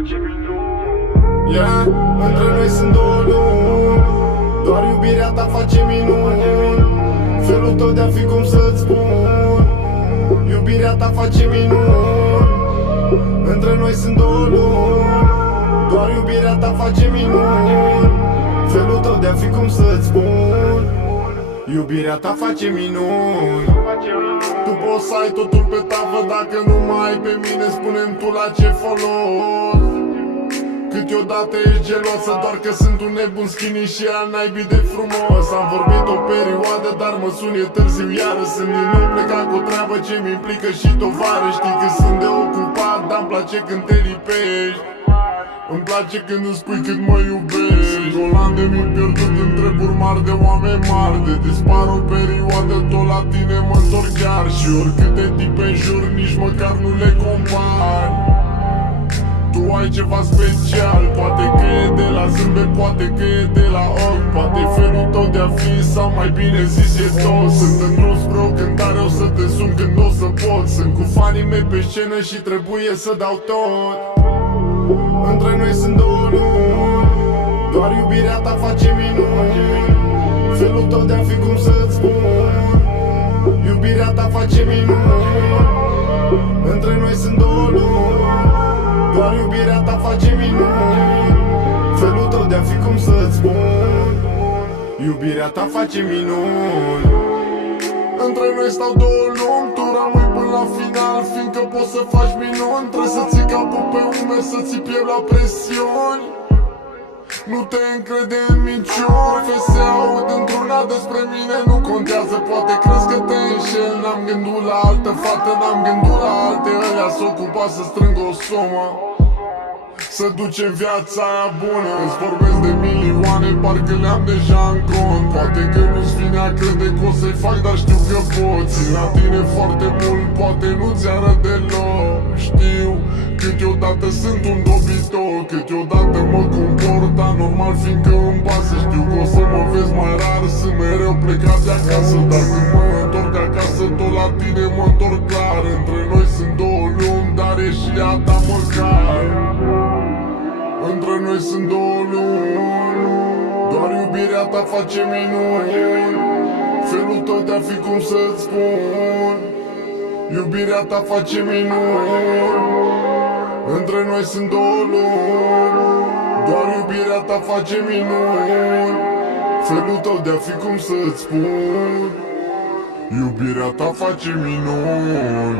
Yeah, între noi sunt două lumi, doar iubirea ta face minuni. Felul tău de-a fi, cum să-ți spun, iubirea ta face minuni. Între noi sunt două lumi, doar iubirea ta face minuni. Felul tău de-a fi, cum să-ți spun, iubirea ta face minuni. Tu poți să ai totul pe tavă, dacă nu mai ai pe mine, spune-mi tu la ce folos. Câteodată ești gelosă, doar că sunt un nebun skinny și ea naibii de frumos. Am vorbit o perioadă, dar mă sun e târziu iară. Sunt din nou plecat cu o treabă ce mi implică și tovară. Știi că sunt de ocupat, dar-mi place când te lipești. Îmi place când îmi spui cât mă iubești. Sunt golan de mii pierdut în treburi mari de oameni mari. De dispar o perioadă, tot la tine mă întorc chiar. Și oricâte tipe în jur, nici măcar nu le compari. Tu ai ceva special, poate că e de la zâmbet, poate că e de la ochi, poate felul tău de-a fi, sau mai bine zis e tot. Sunt în drum spre o cântare, o să te sun când o să pot. Sunt cu fanii mei pe scenă și trebuie să dau tot. Între noi sunt două lumi, doar iubirea ta face minuni. Felul tău de-a fi, cum să-ți spun, iubirea ta face minuni. Între noi sunt două lumi, doar iubirea ta face minuni. Felul tău de-a fi, cum să-ți spun, iubirea ta face minuni. Între noi stau două lumi, tu rămâi până la final, fiindcă poți să faci minuni. Trebuie să ții capul pe umeri, să ții piept la presiuni. Nu te încrede în minciuni, că se aud într-una despre mine, nu contează, poate crezi că te înșel. N-am gândul la altă fată, n-am gândul la alte, ălea s-o ocupa să strângă o somă, să ducem viața aia bună. Îți vorbesc de milioane, parcă le-am deja în cont. Poate că nu-ți vine a crede că o să-i fac, dar știu că poți. Țin la tine foarte mult, poate nu-ți arăt deloc. Știu, câteodată sunt un dobitoc, câteodată mă comport anormal, fiindcă îmi pasă. Știu că o să mă vezi mai rar, sunt mereu plecat de acasă, dar când mă întorc acasă, tot la tine mă întorc clar. Între noi sunt două lumi, dar e și a ta măcar. Între noi sunt două lumi, doar iubirea ta face minuni. Felul tău de-a fi, cum să-ți spun, iubirea ta face minuni. Între noi sunt două lumi, doar iubirea ta face minuni. Felul tău de-a fi, cum să-ți spun, iubirea ta face minuni.